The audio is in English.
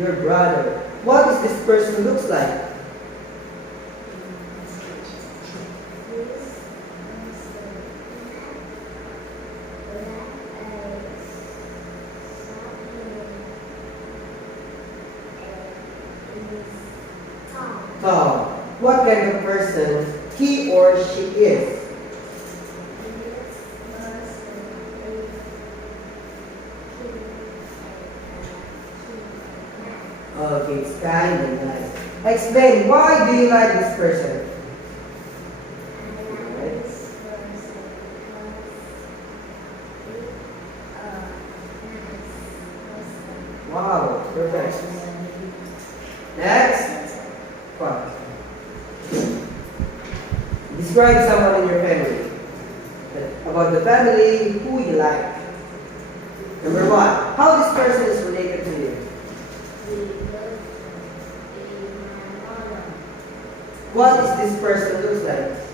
Your brother. What is this person looks like? Tall. What kind of person he or she is? Okay, it's kind and nice. Explain, why do you like this person? Wow, perfect. Next one. Describe someone in your family. About the family, who you like. Number one, how this person is related to you. What is this person looks like?